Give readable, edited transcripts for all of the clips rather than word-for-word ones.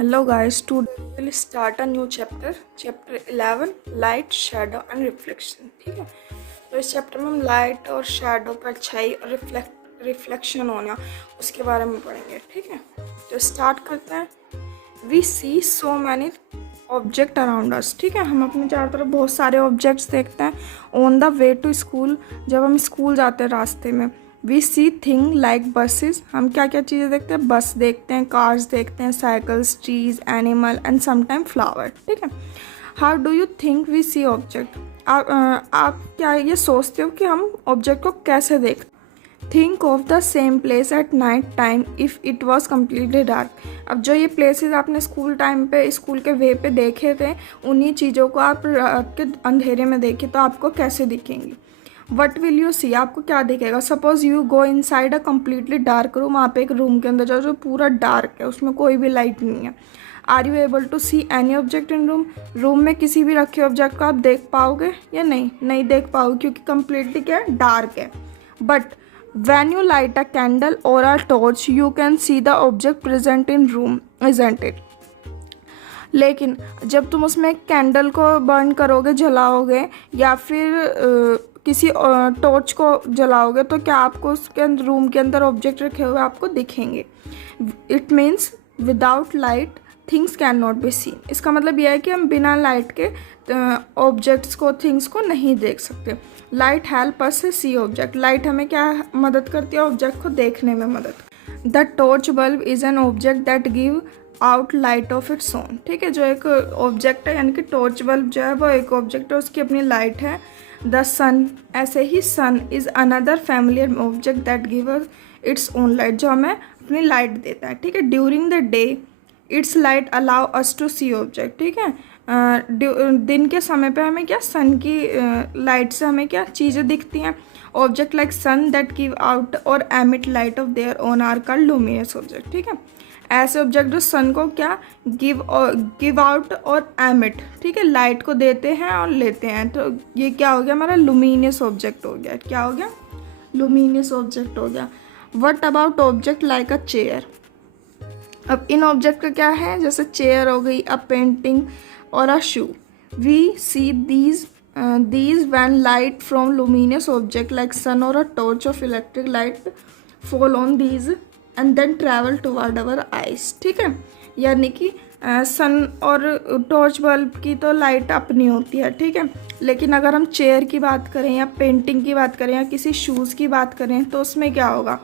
Hello guys, today we'll start a new chapter, chapter 11, light, shadow and reflection. ठीक है, तो इस chapter में हम लाइट और शैडो, परछाई और रिफ्लेक्शन होना उसके बारे में पढ़ेंगे. ठीक है, तो स्टार्ट करते हैं. We see so many object around us. ठीक है, हम अपने चारों तरफ बहुत सारे ऑब्जेक्ट्स देखते हैं. On the way to school, जब हम स्कूल जाते हैं रास्ते में. We see thing like buses, हम क्या क्या चीज़ें देखते हैं, बस देखते हैं, कार्स देखते हैं, cycles, trees, animal and sometime flower. ठीक है, how do you think we see object. आप क्या ये सोचते हो कि हम ऑब्जेक्ट को कैसे देखते. Think of the same place at night time if it was completely dark. अब जो ये प्लेसेस आपने स्कूल टाइम पे स्कूल के वे पे देखे थे, उन्हीं चीज़ों को आप रात के अंधेरे में देखें तो आपको कैसे दिखेंगी. वट विल यू सी, आपको क्या दिखेगा. Suppose you go in side a completely dark room, आप एक रूम के अंदर जाओ जो पूरा डार्क है, उसमें कोई भी लाइट नहीं है. Are you able to see any object in room. Room में किसी भी रखे ऑब्जेक्ट को आप देख पाओगे या नहीं देख पाओगे, क्योंकि कम्प्लीटली क्या है, डार्क है. But when you light a candle or a torch you can see the object present in room, isn't it. लेकिन जब तुम उसमें कैंडल को बर्न करोगे, जलाओगे, या फिर किसी टॉर्च को जलाओगे, तो क्या आपको उसके रूम के अंदर ऑब्जेक्ट रखे हुए आपको दिखेंगे. It means without light things can not be seen. इसका मतलब यह है कि हम बिना लाइट के ऑब्जेक्ट्स को, थिंग्स को नहीं देख सकते. लाइट हेल्प अस सी ऑब्जेक्ट. लाइट हमें क्या मदद करती है, ऑब्जेक्ट को देखने में मदद. The torch bulb is an object that give out light of its own. ठीक है, जो एक ऑब्जेक्ट है, यानी कि टॉर्च बल्ब जो है वो एक ऑब्जेक्ट है, उसकी अपनी लाइट है. द सन, ऐसे ही sun is another familiar object that give its own light, जो हमें अपनी लाइट देता है. ठीक है, during the day its light allow us to see object. ठीक है, दिन के समय पे हमें क्या, सन की लाइट से हमें क्या चीज़ें दिखती हैं. Object like sun that give out or emit light of their own are called luminous object. ठीक है, ऐसे ऑब्जेक्ट जो सन को क्या गिव आउट और एमिट, ठीक है, लाइट को देते हैं और लेते हैं, तो ये क्या हो गया, हमारा लुमिनियस ऑब्जेक्ट हो गया. क्या हो गया, लुमिनियस ऑब्जेक्ट हो गया. What about object like a chair. अब इन ऑब्जेक्ट का क्या है, जैसे चेयर हो गई, a painting or a shoe. We see these when light from luminous object like sun or a torch of electric light fall on these and then travel toward our eyes. ठीक है, यानी कि सन और torch bulb की तो light अपनी होती है. ठीक है, लेकिन अगर हम चेयर की बात करें या पेंटिंग की बात करें या किसी शूज़ की बात करें, तो उसमें क्या होगा,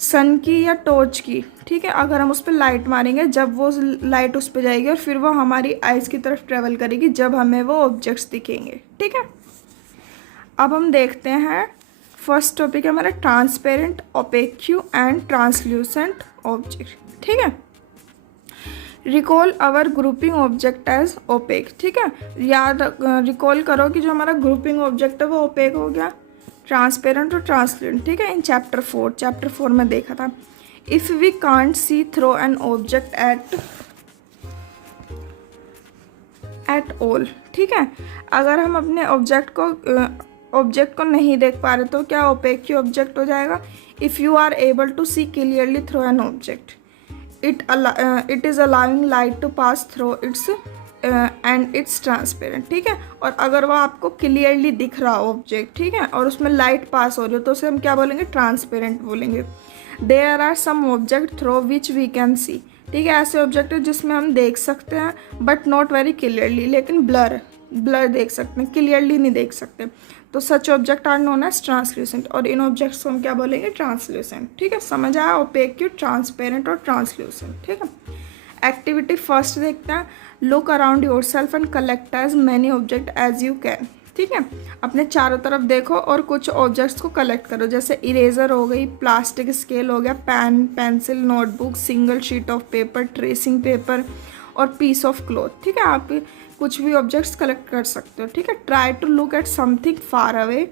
सन की या टॉर्च की. ठीक है, अगर हम उस पर लाइट मारेंगे, जब वो लाइट उस पर जाएगी और फिर वो हमारी आइज़ की तरफ ट्रेवल करेगी, जब हमें वो ऑब्जेक्ट्स दिखेंगे. ठीक है, अब हम देखते हैं फर्स्ट टॉपिक है हमारा transparent, opaque and translucent object. ठीक है, recall our grouping object as opaque. ठीक है, याद रिकॉल करो कि जो हमारा ग्रुपिंग ऑब्जेक्ट है वो ओपेक हो गया, ट्रांसपेरेंट और ट्रांसल्यूसेंट. ठीक है, इन चैप्टर 4 में देखा था. If we can't see through an object at all. ठीक है, अगर हम अपने ऑब्जेक्ट को नहीं देख पा रहे तो क्या ओपेक ऑब्जेक्ट हो जाएगा. If you are able to see clearly through an object it is allowing light to pass through its and it's transparent. ठीक है, और अगर वो आपको क्लियरली दिख रहा हो ऑब्जेक्ट, ठीक है, और उसमें लाइट पास हो रही हो, तो उसे हम क्या बोलेंगे, ट्रांसपेरेंट बोलेंगे. There are some object through which we can see. ठीक है, ऐसे ऑब्जेक्ट है जिसमें हम देख सकते हैं बट नॉट वेरी क्लियरली, लेकिन ब्लर देख सकते हैं, क्लियरली नहीं देख सकते, तो such object are known as translucent. और इन ऑब्जेक्ट्स को हम क्या बोलेंगे, ट्रांसल्यूसेंट. ठीक है, समझ आया, ओपेक, ट्रांसपेरेंट और ट्रांसल्यूसेंट. ठीक है, एक्टिविटी फर्स्ट देखते हैं. Look around yourself and collect as many object as you can. ठीक है, अपने चारों तरफ देखो और कुछ ऑब्जेक्ट्स को कलेक्ट करो, जैसे इरेजर हो गई, प्लास्टिक स्केल हो गया, pen, pencil, notebook, single sheet of paper, tracing paper और पीस ऑफ क्लॉथ. ठीक है, आप कुछ भी ऑब्जेक्ट्स कलेक्ट कर सकते हो. ठीक है, try to look at something far away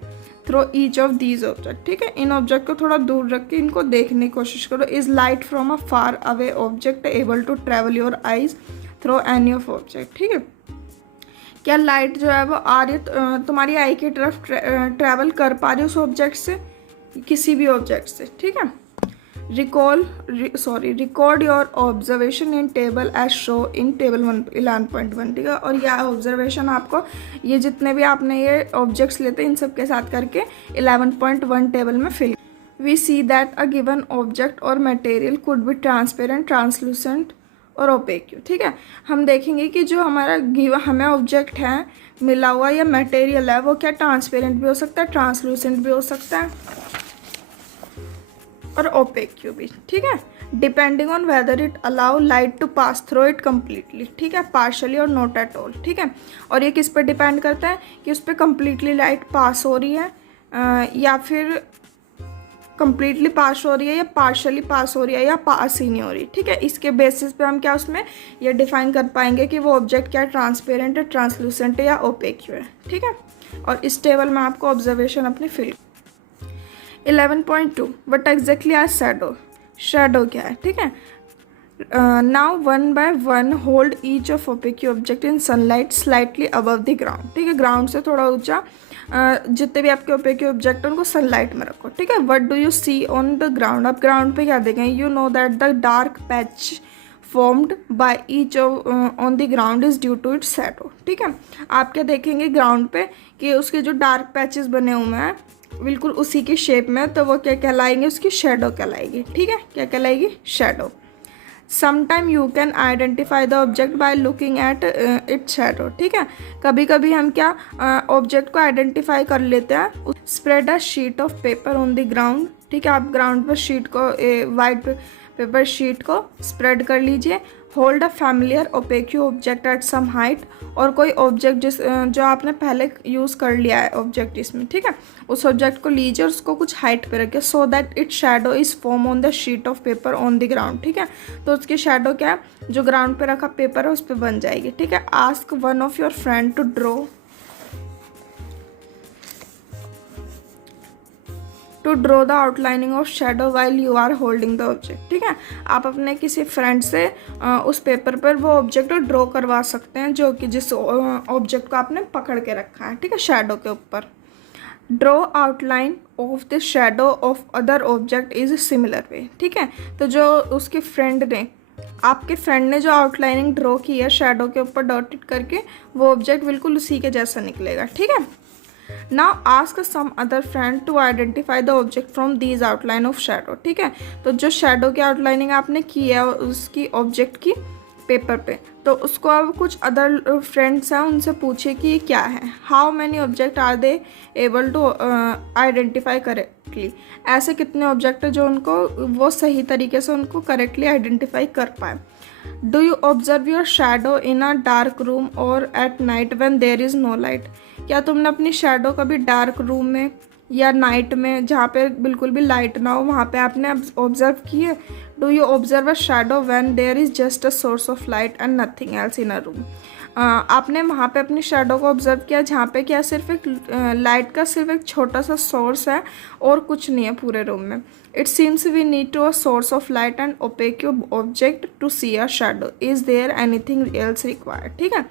through each of these object. ठीक है, इन ऑब्जेक्ट को थोड़ा दूर रख के इनको देखने की कोशिश करो. Is light from a far away object able to travel your eyes through any of object. ठीक है, क्या लाइट जो है वो आ रही है तुम्हारी आई की तरफ ट्रैवल कर पा रही है उस ऑब्जेक्ट से, किसी भी ऑब्जेक्ट से. ठीक है, record your observation in table as show in table 11.1, ठीक है। और यह ऑब्जर्वेशन आपको ये जितने भी आपने ये ऑब्जेक्ट्स लेते हैं इन सब के साथ करके 11.1 टेबल में fill. We see that a given object or material could be transparent, translucent or opaque, ठीक है। हम देखेंगे कि जो हमारा हमें ऑब्जेक्ट है मिला हुआ या मटेरियल है वो क्या ट्रांसपेरेंट भी हो सकता है, ट्रांसलूसेंट भी हो सकता है और ओपेक भी, ठीक है। Depending on whether it allow light to pass through it completely, ठीक है, पार्शली और नॉट एट ऑल, ठीक है। और ये किस पर डिपेंड करता है कि उस पर कम्प्लीटली लाइट पास हो रही है या फिर कम्प्लीटली पास हो रही है या पार्शली पास हो रही है या पास ही नहीं हो रही, ठीक है। इसके बेसिस पे हम क्या उसमें ये डिफाइन कर पाएंगे कि वो ऑब्जेक्ट क्या ट्रांसपेरेंट है, ट्रांसलूसेंट है या ओपेक है, ठीक है। और इस टेबल में आपको ऑब्जर्वेशन अपनी fill. 11.2 what exactly are shadow, shadow क्या है, ठीक है। Now 1 by 1 hold each of opaque object in sunlight slightly above the ground, ठीक है। ग्राउंड से थोड़ा ऊंचा जितने भी आपके ओपेक ऑब्जेक्ट हैं उनको सनलाइट में रखो, ठीक है। What do you see on the ground, आप ग्राउंड पे क्या देखें, you know that the dark patch formed by each on the ground is due to its shadow, ठीक है। आप क्या देखेंगे ग्राउंड पे कि उसके जो डार्क पैचेस बने हुए हैं बिल्कुल उसी की शेप में, तो वो क्या कहलाएंगे, उसकी शेडो कहलाएगी, ठीक है। क्या कहलाएगी, shadow. Sometime you can identify the object by looking at its shadow, ठीक है। कभी कभी हम क्या ऑब्जेक्ट को आइडेंटिफाई कर लेते हैं। Spread a sheet of paper on the ground, ठीक है। आप ग्राउंड पर शीट को वाइट पेपर शीट को स्प्रेड कर लीजिए। Hold a familiar opaque object at some height, और कोई ऑब्जेक्ट जो आपने पहले यूज़ कर लिया है ऑब्जेक्ट इसमें, ठीक है, उस ऑब्जेक्ट को लीजिए और उसको कुछ हाइट पे रखिए, सो that it shadow is form on the sheet of paper on the ground, ठीक है। तो उसकी शैडो क्या है, जो ग्राउंड पे रखा पेपर है उस पर बन जाएगी, ठीक है। Ask one of your friend to draw the outlining of shadow while you are holding the object, ठीक है। आप अपने किसी फ्रेंड से उस पेपर पर वो ऑब्जेक्ट ड्रॉ करवा सकते हैं जो कि जिस ऑब्जेक्ट को आपने पकड़ के रखा है, ठीक है, शेडो के ऊपर। Draw outline of the shadow of other object is similar way, ठीक है। तो जो उसके फ्रेंड ने आपके फ्रेंड ने जो आउटलाइनिंग ड्रॉ की है शेडो के ऊपर डॉटेड करके, वो ऑब्जेक्ट बिल्कुल उसी के जैसा निकलेगा, ठीक है। Now ask some other friend to identify the object from these outline of shadow, ठीक है। तो जो शेडो की आउटलाइनिंग आपने की है उसकी ऑब्जेक्ट की पेपर पे, तो उसको अब कुछ अदर फ्रेंड्स हैं उनसे पूछिए कि ये क्या है। How many object are they able to identify correctly, ऐसे कितने ऑब्जेक्ट है जो उनको वो सही तरीके से उनको करेक्टली आइडेंटिफाई कर पाए। Do you observe your shadow in a dark room or at night when there is no light, क्या तुमने अपनी शैडो कभी डार्क रूम में या नाइट में जहाँ पे बिल्कुल भी लाइट ना हो वहाँ पे आपने ऑब्जर्व की है। Do you observe a shadow when there is just a source of light and nothing else in a room, आपने वहाँ पे अपनी शैडो को ऑब्जर्व किया जहाँ पे क्या सिर्फ एक लाइट का सिर्फ एक छोटा सा सोर्स है और कुछ नहीं है पूरे रूम में। It seems we need to a source of light and opaque object to see a shadow, is there anything else required, ठीक है।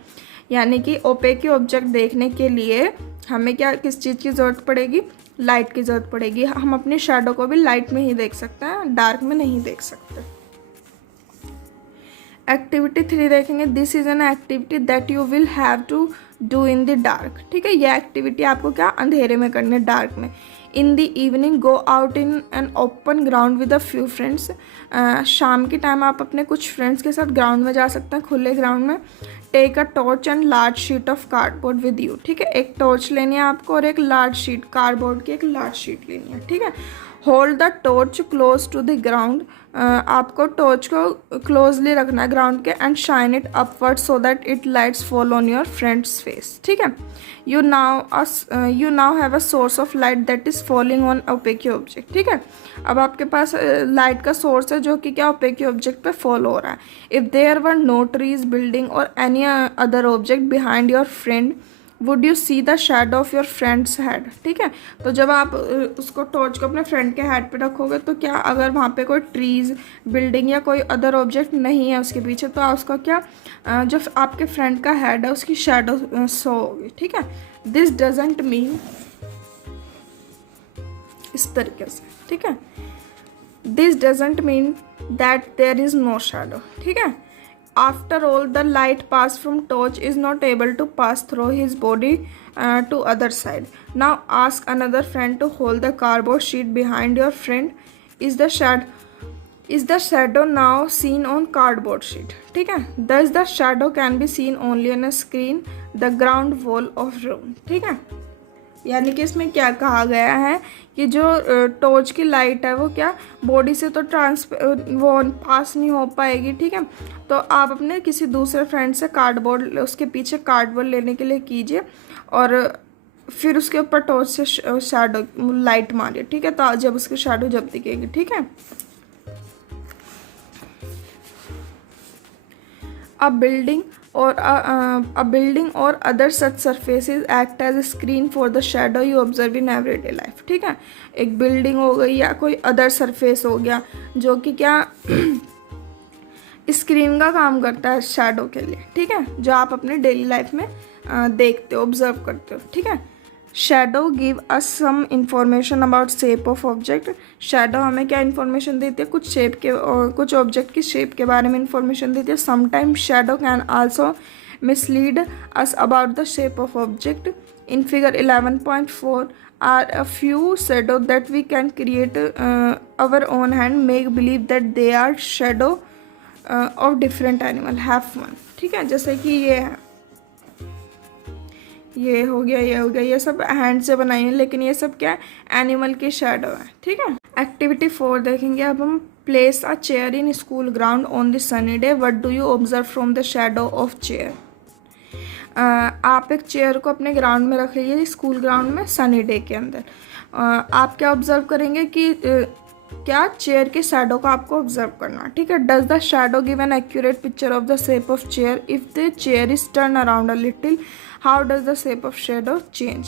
यानी कि ओपेक ऑब्जेक्ट देखने के लिए हमें क्या किस चीज़ की ज़रूरत पड़ेगी, लाइट की ज़रूरत पड़ेगी। हम अपनी शैडो को भी लाइट में ही देख सकते हैं, डार्क में नहीं देख सकते। एक्टिविटी 3 देखेंगे। This is an activity that you will have to do in the dark, ठीक है। यह एक्टिविटी आपको क्या अंधेरे में करनी है, डार्क में। In the evening go out in an open ground with a few friends, शाम के टाइम आप अपने कुछ फ्रेंड्स के साथ ग्राउंड में जा सकते हैं, खुले ग्राउंड में। Take a torch and large sheet of cardboard with you, ठीक है। एक टॉर्च लेनी है आपको और एक लार्ज शीट, कार्डबोर्ड की एक लार्ज शीट लेनी है, ठीक है। Hold the torch close to the ground, आपको टॉर्च को क्लोजली रखना है ग्राउंड के, and shine it upward so that it lights fall on your friend's face, ठीक है। You now have a source of light that is falling on opaque object, ठीक है। अब आपके पास लाइट का सोर्स है जो कि क्या ओपेक ऑब्जेक्ट पे फॉल हो रहा है। If there were no trees, building or any other object behind your friend, would you see the shadow of your friend's head, ठीक है। तो जब आप उसको टॉर्च को अपने फ्रेंड के हेड पे रखोगे तो क्या अगर वहाँ पे कोई ट्रीज, बिल्डिंग या कोई अदर ऑब्जेक्ट नहीं है उसके पीछे, तो उसका क्या जो आपके फ्रेंड का हेड है उसकी शैडो शो होगी, ठीक है। दिस डजेंट मीन, इस तरीके से, ठीक है। This doesn't mean that there is no shadow, ठीक है। After all the light pass from torch is not able to pass through his body to other side. Now ask another friend to hold the cardboard sheet behind your friend. Is the shadow now seen on cardboard sheet, ठीक है। Thus the shadow can be seen only on a screen, the ground wall of room, ठीक है। यानी कि इसमें क्या कहा गया है कि जो टॉर्च की लाइट है वो क्या बॉडी से तो वो पास नहीं हो पाएगी, ठीक है। तो आप अपने किसी दूसरे फ्रेंड से कार्डबोर्ड, उसके पीछे कार्डबोर्ड लेने के लिए कीजिए और फिर उसके ऊपर टॉर्च से शैडो लाइट मारिए, ठीक है। तो जब उसकी शैडो जब दिखेगी, ठीक है। A building or other such surfaces act as a screen for the shadow you observe in everyday life, ठीक है। एक बिल्डिंग हो गई या कोई अदर सरफेस हो गया जो कि क्या स्क्रीन का काम करता है शैडो के लिए, ठीक है, जो आप अपने डेली लाइफ में देखते हो, ऑब्जर्व करते हो, ठीक है। Shadow give us some information about shape of object. Shadow हमें क्या इन्फॉर्मेशन देती है, कुछ शेप के और कुछ ऑब्जेक्ट की शेप के बारे में इन्फॉर्मेशन देती है। Sometimes shadow can also mislead us about the shape of object. In figure 11.4 are a few shadow that we can create our own hand, make believe that they are shadow of different animal, have fun, ठीक है। जैसे कि ये है, ये हो गया, ये हो गया, ये सब हैंड से बनाई है, लेकिन ये सब क्या है, एनिमल की शैडो है, ठीक है। एक्टिविटी 4 देखेंगे अब हम। Place a chair in school ground on the sunny day, what do you observe from the shadow of chair. आप एक चेयर को अपने ग्राउंड में रख लीजिए, स्कूल ग्राउंड में सनी डे के अंदर। आप क्या ऑब्जर्व करेंगे कि क्या चेयर के शैडो को आपको ऑब्जर्व करना, ठीक है। Does the shadow give an accurate picture of the shape of chair if the chair is turn around a little, how does the shape of shadow change.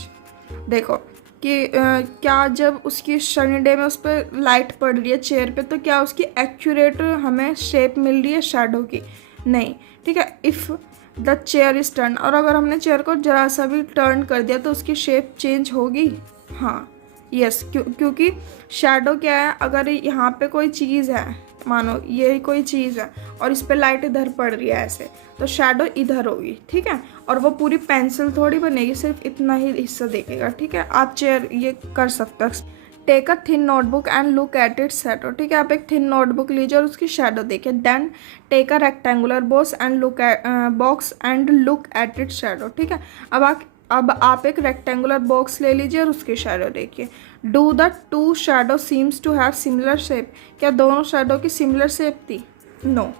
देखो कि क्या जब उसकी सनी डे में उस पर लाइट पड़ रही है चेयर पे, तो क्या उसकी एक्यूरेट हमें शेप मिल रही है शैडो की, नहीं, ठीक है। If the chair is turn, और अगर हमने चेयर को जरा सा भी टर्न कर दिया तो उसकी शेप चेंज होगी, हाँ, यस, क्योंकि शैडो क्या है, अगर यहाँ पे कोई चीज़ है, मानो ये कोई चीज़ है और इस पे लाइट इधर पड़ रही है ऐसे, तो शैडो इधर होगी, ठीक है। और वो पूरी पेंसिल थोड़ी बनेगी, सिर्फ इतना ही हिस्सा देखेगा, ठीक है। आप चेयर ये कर सकते हो। Take a thin notebook and look at it shadow, ठीक है। आप एक थिन नोटबुक लीजिए और उसकी शैडो देखिए। Then take a rectangular box and look at it shadow, ठीक है। अब आप एक रेक्टेंगुलर बॉक्स ले लीजिए और उसकी शैडो देखिए। Do the two shadow seems to have similar shape, क्या दोनों शैडो की सिमिलर शेप थी, नो।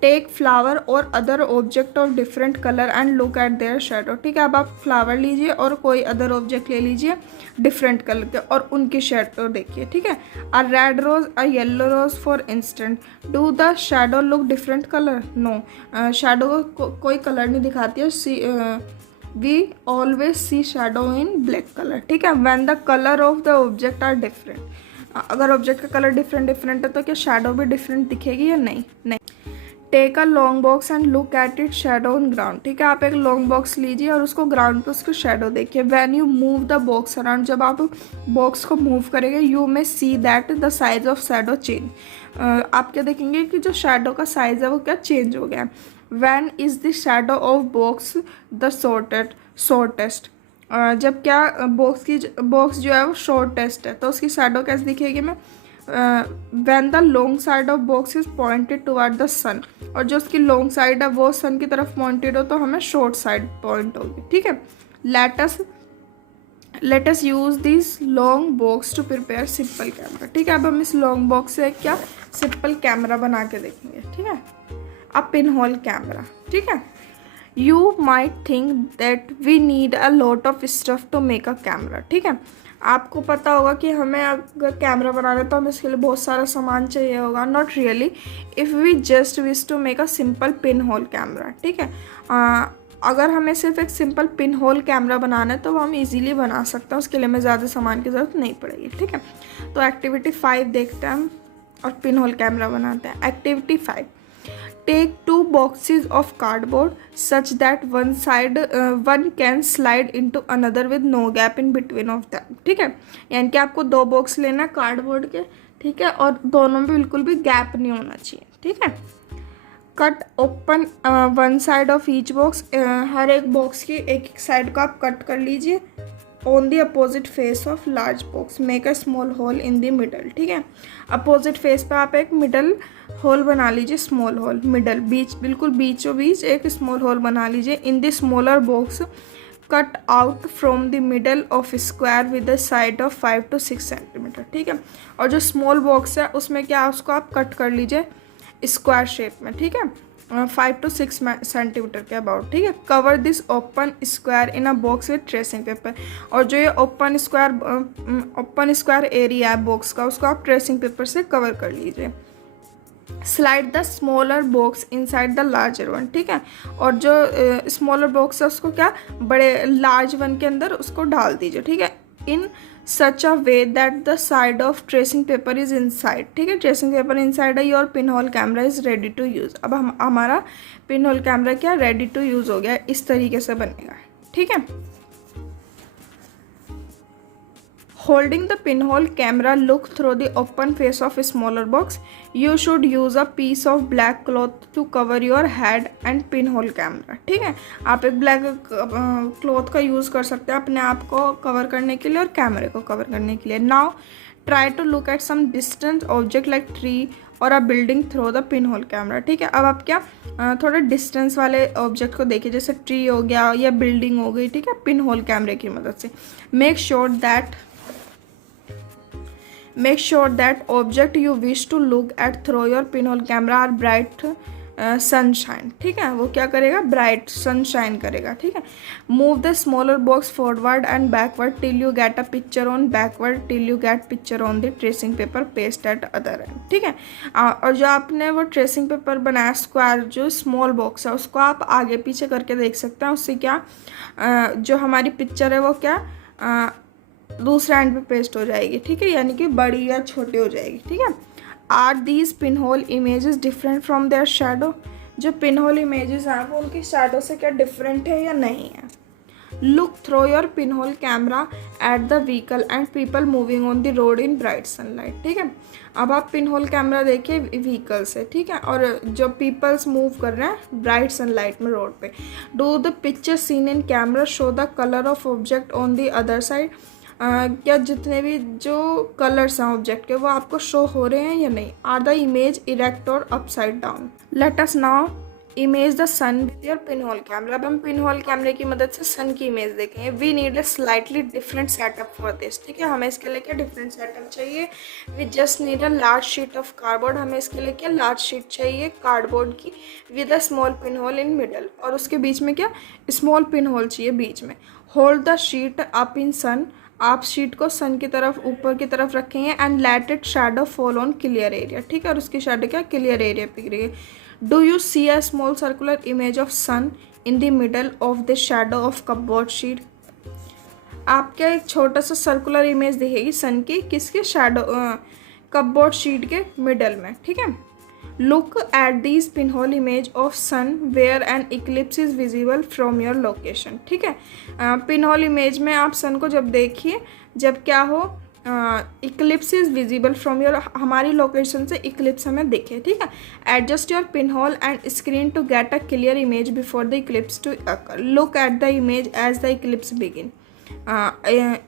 टेक फ्लावर और other object of different colour and look at their shadow, ठीक है। अब आप फ्लावर लीजिए और कोई अदर ऑब्जेक्ट ले लीजिए डिफरेंट कलर के और उनकी शैडो देखिए, ठीक है। A red rose, a yellow rose for instant, do the shadow look different colour, no. Shadow को कोई कलर नहीं दिखाती है, we always see shadow in black colour, ठीक है। When the colour of the object are different, अगर object का colour different है तो क्या शैडो भी डिफरेंट दिखेगी या नहीं। Take a long box and look at it shadow on ground, ठीक है। आप एक लॉन्ग बॉक्स लीजिए और उसको ग्राउंड पे उसको शैडो देखिए। When you move the box around, जब आप बॉक्स को मूव करेंगे, you may see that the size of shadow change, आप क्या देखेंगे कि जो शैडो का साइज है वो क्या चेंज हो गया। When is the shadow of box the shortest, जब क्या बॉक्स जो है वो शॉर्टेस्ट है तो उसकी शैडो कैसे दिखेगी में, when the long side of box is pointed toward the sun, और जो उसकी लॉन्ग साइड है वो सन की तरफ पॉइंटेड हो तो हमें शॉर्ट साइड पॉइंट होगी, ठीक है। Let us use this long box to prepare simple camera, ठीक है। अब हम इस लॉन्ग बॉक्स से क्या सिंपल कैमरा बना के देखेंगे, ठीक है। अ पिन होल कैमरा, ठीक है। You might think that we need a lot of stuff to make a camera, ठीक है। आपको पता होगा कि हमें अगर कैमरा बनाना है तो हमें इसके लिए बहुत सारा सामान चाहिए होगा, not really. If we just wish to make a simple pin whole camera, ठीक है। अगर हमें सिर्फ एक सिंपल पिन होल कैमरा बनाना है तो वो हम इजीली बना सकते हैं, उसके लिए हमें ज़्यादा सामान की ज़रूरत नहीं पड़ेगी, ठीक है। तो एक्टिविटी 5 देखते हैं हम और पिन होल कैमरा बनाते हैं। Activity 5, take 2 boxes of cardboard such that one can slide into another with no gap in between of them, ठीक है। यानी कि आपको 2 बॉक्स लेना है कार्डबोर्ड के ठीक है, और दोनों में बिल्कुल भी गैप नहीं होना चाहिए। ठीक है, cut open one side of each box, हर एक बॉक्स की एक साइड को आप कट कर लीजिए। On the opposite face of large box make a small hole in the middle. ठीक है, अपोजिट फेस पे आप एक मिडल होल बना लीजिए, स्मॉल होल मिडल बीच, बिल्कुल बीचों बीच एक स्मॉल होल बना लीजिए। In the smaller box cut out from the middle of square with the side of 5 to 6 centimetre. ठीक है, और जो स्मॉल बॉक्स है उसमें क्या उसको आप कट कर लीजिए स्क्वायर शेप में। ठीक है, 5 to 6 सेंटीमीटर के अबाउट। ठीक है, cover this open square in a box with tracing paper, और जो ये ओपन स्क्वायर एरिया है बॉक्स का उसको आप ट्रेसिंग पेपर से कवर कर लीजिए। Slide the smaller box inside the larger one. ठीक है, और जो स्मॉलर बॉक्स है उसको क्या बड़े लार्ज वन के अंदर उसको डाल दीजिए। ठीक है, in such a way that the side of tracing paper is inside. ठीक है, ट्रेसिंग पेपर इनसाइड है, your pin hole camera is ready to use. अब हमारा पिन होल कैमरा क्या रेडी टू यूज़ हो गया, इस तरीके से बनेगा। ठीक है, holding the pinhole camera, look through the open face of a smaller box. You should use a piece of black cloth to cover your head and pinhole camera. ठीक है, आप एक ब्लैक क्लॉथ का यूज़ कर सकते हैं अपने आप को कवर करने के लिए और कैमरे को कवर करने के लिए। Now try to look at some distant object like tree or a building through the pin hole camera. ठीक है, अब आप क्या थोड़े डिस्टेंस वाले ऑब्जेक्ट को देखिए, जैसे ट्री हो गया या बिल्डिंग हो गई। ठीक है, पिन होल कैमरे की मदद से। Make sure that object you wish to look at through your pinhole camera are bright sunshine। ठीक है, वो क्या करेगा bright sunshine करेगा। ठीक है, move the smaller box forward and backward till you get a picture on backward till you get picture on the tracing paper paste at other end। ठीक है, और जो आपने वो ट्रेसिंग पेपर बनाया स्क्वायर जो स्मॉल बॉक्स है उसको आप आगे पीछे करके देख सकते हैं। उससे क्या जो हमारी पिक्चर है वो क्या दूसरे एंड पे पेस्ट हो जाएगी। ठीक है, यानी कि बड़ी या छोटी हो जाएगी। ठीक है, are these pin hole images different from their shadow. जो पिन होल इमेजेस हैं वो उनकी शेडो से क्या डिफरेंट है या नहीं है। Look through your pin hole camera at the vehicle and people moving on the road in bright sunlight. ठीक है, अब आप पिन होल कैमरा देखिए व्हीकल से। ठीक है, और जो पीपल्स मूव कर रहे हैं ब्राइट सनलाइट में रोड पे। Do the picture seen in camera show the colour of object on the other side. क्या जितने भी जो कलर्स हैं ऑब्जेक्ट के वो आपको शो हो रहे हैं या नहीं। आर द इमेज इरेक्ट और upside down. Let us now image the sun with your pin hole camera. अब हम पिन होल कैमरे की मदद से सन की इमेज देखेंगे। We need a slightly different setup for this. ठीक है, हमें इसके लिए क्या डिफरेंट सेटअप चाहिए। We just need a large sheet of cardboard. हमें इसके लिए क्या लार्ज शीट चाहिए कार्डबोर्ड की with a small pin hole in middle, और उसके बीच में क्या स्मॉल पिन होल चाहिए बीच में। Hold the sheet up in sun. आप शीट को सन की तरफ ऊपर की तरफ रखेंगे and let it shadow fall on clear area. ठीक है, और उसकी शैडो क्या क्लियर एरिया पे गिरेगी। Do you see a small circular image of sun in the middle of the shadow of cupboard sheet. आपके एक छोटा सा सर्कुलर इमेज दिखेगी सन की किसके शैडो कपबोर्ड शीट के मिडल में। ठीक है, look at this pin whole image of sun where an eclipse is visible from your location. ठीक है, पिन होल इमेज में आप सन को जब देखिए जब क्या हो eclipse is visible from your, हमारी लोकेशन से इक्लिप्स हमें दिखे। ठीक है, adjust your pin hole and screen to get a clear image before the eclipse to occur. Look at the image as the eclipse begin.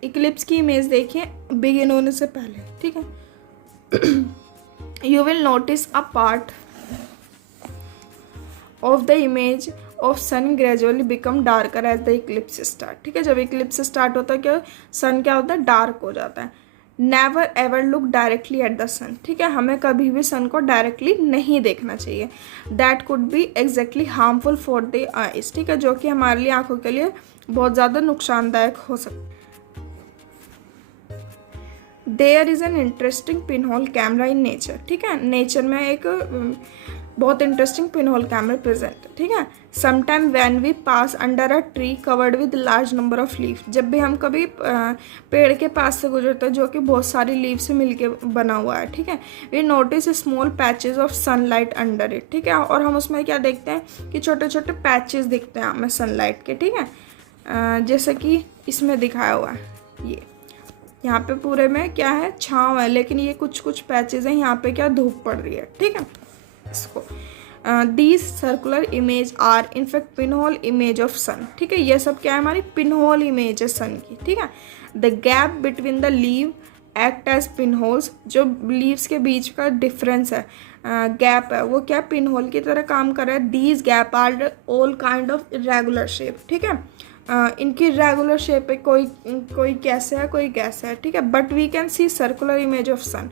Eclipse की image देखिए begin होने से पहले। ठीक है, you will notice a part of the image of sun gradually become darker as the eclipse start। ठीक है, जब इक्लिप्स स्टार्ट होता है क्या सन क्या होता है डार्क हो जाता है। Never ever look directly at the sun. ठीक है, हमें कभी भी सन को डायरेक्टली नहीं देखना चाहिए। That could B exactly harmful for the eyes. ठीक है, जो कि हमारे लिए आंखों के लिए बहुत ज़्यादा नुकसानदायक हो सकता है। There is an interesting pin whole camera in nature. ठीक है, नेचर में एक बहुत interesting pin whole camera present है। ठीक है, sometime when we pass under a tree covered with large number of leaf. जब भी हम कभी पेड़ के पास से गुजरते हैं जो कि बहुत सारी लीफ से मिलके बना हुआ है। ठीक है, we notice small patches of sunlight under it. ठीक है, और हम उसमें क्या देखते हैं कि छोटे छोटे पैचेस दिखते हैं हमें सनलाइट के। ठीक है, जैसे कि इसमें दिखाया हुआ है ये। यहाँ पे पूरे में क्या है, छाँव है, लेकिन ये कुछ कुछ पैचेज हैं यहाँ पे क्या धूप पड़ रही है, ठीक है। इसको these circular image are in fact pin hole image of sun, ठीक है। ये सब क्या है, हमारी पिन होल इमेज है सन की, ठीक है। The gap between the leave act as pin holes, जो लीव्स के बीच का डिफरेंस है, गैप है, वो क्या पिन होल की तरह काम कर रहा है। These gap are all kind of irregular shape, ठीक है। इनकी रेगुलर शेप है, कोई कोई कैसे है, कोई कैसे है, ठीक है। But we can see circular image of sun,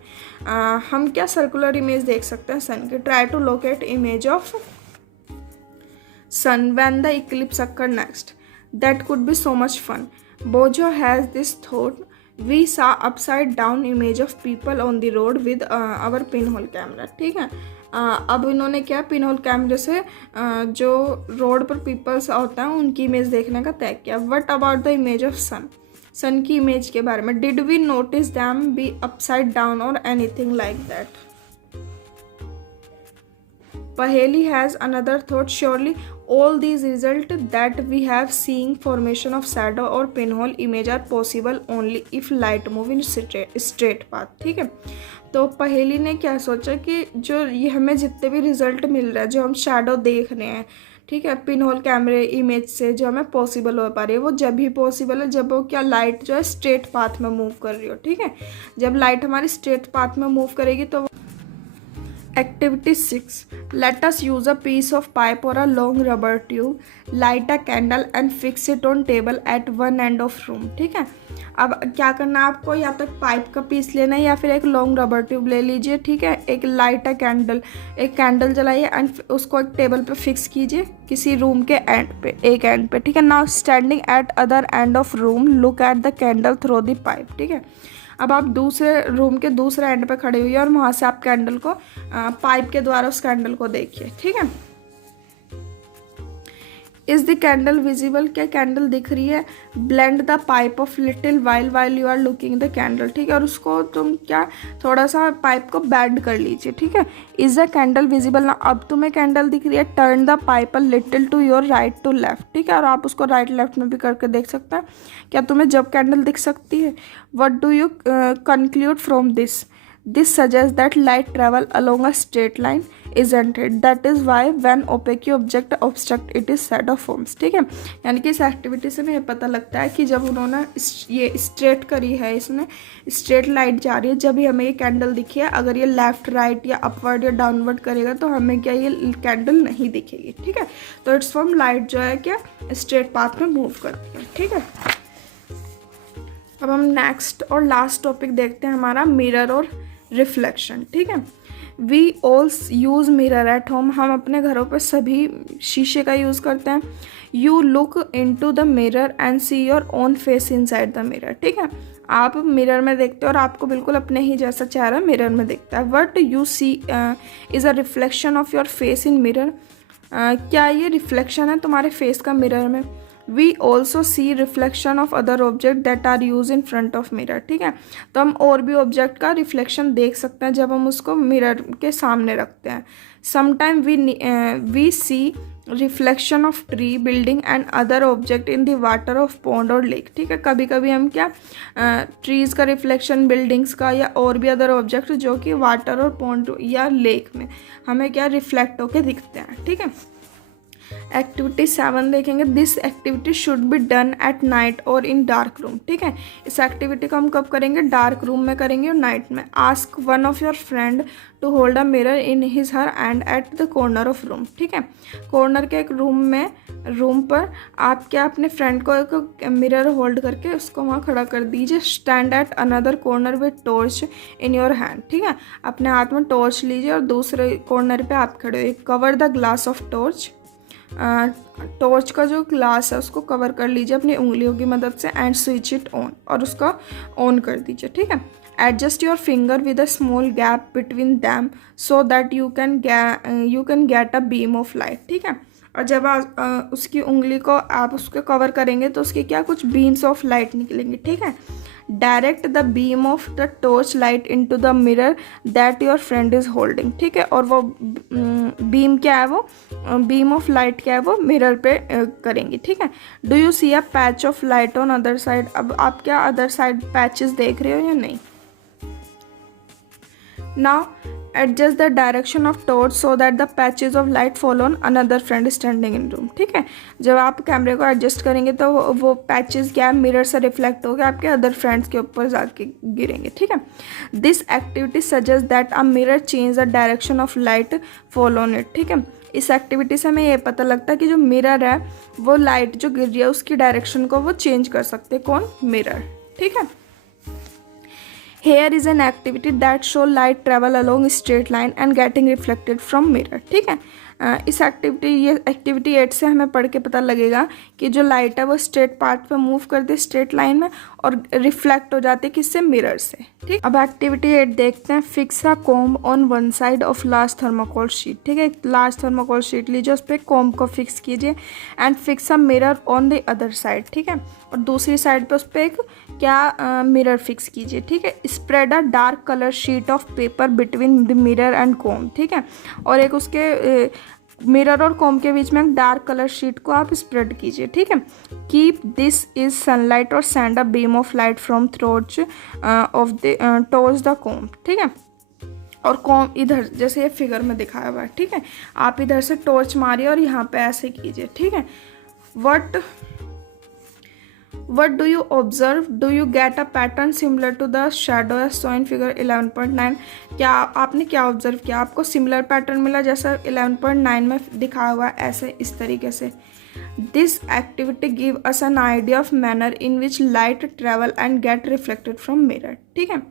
हम क्या सर्कुलर इमेज देख सकते हैं सन की। Try to locate image of sun when the eclipse occur next, that could be so much fun. Boojho has this thought, we saw upside down image of people on the road with our pin hole camera, ठीक है। अब इन्होंने क्या pin hole कैमरे से जो road पर peoples होता है उनकी इमेज देखने का तय किया। What about the image of sun, sun की इमेज के बारे में। Did we notice them be upside down और anything like that. Paheli has another thought, surely all these results that we have seeing formation of shadow or pinhole image are possible only if light move in straight path, ठीक है। तो पहेली ने क्या सोचा कि जो ये हमें जितने भी रिजल्ट मिल रहा है, जो हम शैडो देख रहे हैं, ठीक है, पिन होल कैमरे इमेज से जो हमें पॉसिबल हो पा रही है, वो जब भी पॉसिबल है जब वो क्या लाइट जो है स्ट्रेट पाथ में मूव कर रही हो, ठीक है। जब लाइट हमारी स्ट्रेट पाथ में मूव करेगी तो Activity 6. Let us use a piece of pipe or a long rubber tube, light a candle and fix it on table at one end of room, ठीक है। अब क्या करना है आपको, या तो पाइप का पीस लेना है या फिर एक लॉन्ग रबर ट्यूब ले लीजिए, ठीक है। एक लाइट a कैंडल, एक कैंडल जलाइए एंड उसको एक टेबल पे फिक्स कीजिए किसी रूम के एंड पे, एक एंड पे, ठीक है। Now standing at other end of room look at the candle through the pipe, ठीक है। अब आप दूसरे रूम के दूसरे एंड पे खड़े हुई और वहाँ से आप कैंडल को पाइप के द्वारा उस कैंडल को देखिए, ठीक है। इज द कैंडल विजिबल, क्या कैंडल दिख रही है। Blend the pipe of little while you are looking the candle, ठीक है। और उसको तुम क्या थोड़ा सा पाइप को बेंड कर लीजिए, ठीक है। इज द कैंडल विजिबल ना, अब तुम्हें कैंडल दिख रही है। Turn the pipe a little to your right to left, ठीक है। और आप उसको राइट लेफ्ट में भी करके देख सकते हैं क्या तुम्हें जब कैंडल दिख सकती है। What do you conclude from this, this suggest that light travel along a straight line, isn't it? That is why when opaque object obstruct it is shadow forms, ठीक है। यानी कि इस एक्टिविटी से हमें पता लगता है कि जब उन्होंने ये स्ट्रेट करी है, इसमें स्ट्रेट लाइट जा रही है, जब भी हमें ये कैंडल दिखी है, अगर ये लेफ्ट राइट या अपवर्ड या डाउनवर्ड करेगा तो हमें क्या ये कैंडल नहीं दिखेगी, ठीक है। तो इट्स फॉर्म लाइट जो है क्या स्ट्रेट पाथ में मूव करती है, ठीक है। अब हम नेक्स्ट और लास्ट टॉपिक देखते हैं हमारा मिरर और रिफ्लेक्शन, ठीक है। We all use mirror at home, हम अपने घरों पर सभी शीशे का यूज़ करते हैं। You look into the mirror and see your own face inside the mirror, ठीक है। आप मिरर में देखते हो और आपको बिल्कुल अपने ही जैसा चेहरा मिरर में दिखता है। What you see is a reflection of your face in mirror, क्या ये रिफ्लेक्शन है तुम्हारे फेस का मिरर में। We also see reflection of other object that are use in front of mirror, ठीक है। तो हम और भी ऑब्जेक्ट का रिफ्लेक्शन देख सकते हैं जब हम उसको मिरर के सामने रखते हैं। Sometime we see reflection of tree, building and other object in the water of pond और लेक, ठीक है। कभी कभी हम क्या ट्रीज़ का रिफ्लेक्शन, बिल्डिंग्स का या और भी अदर ऑब्जेक्ट जो कि वाटर और पॉन्ड या लेक में हमें क्या रिफ्लेक्ट होके दिखते हैं, ठीक है। एक्टिविटी 7 देखेंगे। This activity should be done at night और इन डार्क रूम, ठीक है। इस एक्टिविटी को हम कब करेंगे, डार्क रूम में करेंगे और नाइट में। Ask one of your friend to hold a mirror in his her and at the corner of room, ठीक है। कॉर्नर के एक रूम पर आप क्या अपने फ्रेंड को एक मिरर होल्ड करके उसको वहाँ खड़ा कर दीजिए। Stand at another corner with torch in your hand, ठीक है। अपने हाथ में टॉर्च लीजिए और दूसरे कॉर्नर पे आप खड़े हो। Cover the glass of torch, torch का जो ग्लास है उसको कवर कर लीजिए अपनी उंगलियों की मदद से एंड स्विच इट ऑन, और उसका ऑन कर दीजिए, ठीक है। Adjust your finger with a small gap between them so that you can get a beam of light, ठीक है। और जब उसकी उंगली को आप उसको कवर करेंगे तो उसकी क्या कुछ बीम्स ऑफ लाइट निकलेंगी, ठीक है। Direct the beam of the torch light into the mirror that your friend is holding, ठीक है। और वो बीम क्या है, वो बीम ऑफ लाइट क्या है, वो मिरर पे करेंगे, ठीक है। Do you see a patch of light on other side, अब आप क्या अदर साइड पैचेस देख रहे हो या नहीं। Now adjust the direction of torch so that the patches of light follow on another friend standing in room, ठीक है। जब आप कैमरे को एडजस्ट करेंगे तो वो पैचेस क्या है, मिरर से रिफ्लेक्ट होकर आपके अदर फ्रेंड्स के ऊपर जाके गिरेंगे, ठीक है। This activity suggest that a mirror change the direction of light follow on it, ठीक है। इस एक्टिविटी से हमें ये पता लगता है कि जो मिरर है वो लाइट जो गिर रही है उसकी डायरेक्शन को वो चेंज कर सकते हैं, कौन, मिरर, ठीक है। Here is an activity that show light travel along a straight line and getting reflected from mirror, ठीक है। इस ये एक्टिविटी 8 से हमें पढ़ के पता लगेगा कि जो लाइट है वो स्ट्रेट पाथ पे मूव करती है, स्ट्रेट लाइन में, और रिफ्लेक्ट हो जाती है किससे, मिरर से, ठीक। अब एक्टिविटी 8 देखते हैं। Fix a comb on one side of large thermocol sheet, ठीक है। लार्ज थर्माकोल शीट लीजिए, उस पर कॉम्ब को फिक्स कीजिए and fix a mirror on the other side, ठीक है। और दूसरी साइड पे उस पर एक क्या मिरर फिक्स कीजिए, ठीक है। Spread a dark colour sheet of paper between the mirror and comb, ठीक है। और एक उसके मिरर और कॉम्ब के बीच में एक डार्क कलर शीट को आप स्प्रेड कीजिए, ठीक है। कीप दिस इज सनलाइट और send a beam of light from torch of the torch the comb, ठीक है। और कॉम्ब इधर जैसे ये फिगर में दिखाया हुआ है, ठीक है। आप इधर से टॉर्च मारिए और यहाँ पे ऐसे कीजिए, ठीक है। What do you observe? Do you get a pattern similar to the shadow as shown in figure 11.9? क्या आपने क्या ऑब्जर्व किया, आपको सिमिलर पैटर्न मिला जैसा 11.9 में दिखाया हुआ है, ऐसे इस तरीके से। This activity give us an idea of manner in which light travel and get reflected from mirror, ठीक है।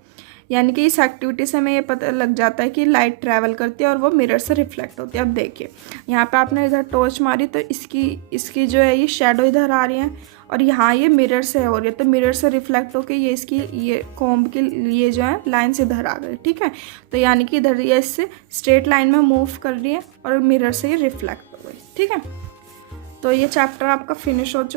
यानी कि इस एक्टिविटी से हमें ये पता लग जाता है कि लाइट ट्रैवल करती है और वो मिरर से रिफ्लेक्ट होती है। अब देखिए यहाँ पे आपने इधर टॉर्च मारी तो इसकी जो है ये शेडो इधर आ रही है और यहाँ ये मिरर से हो रही है, तो मिरर से रिफ्लेक्ट होकर ये कॉम्ब की ये जो है लाइन्स इधर आ गई, ठीक है। तो यानी कि इधर ये इससे स्ट्रेट लाइन में मूव कर रही है और मिरर से ये रिफ्लेक्ट हो गई, ठीक है। तो ये चैप्टर आपका फिनिश हो चुका है।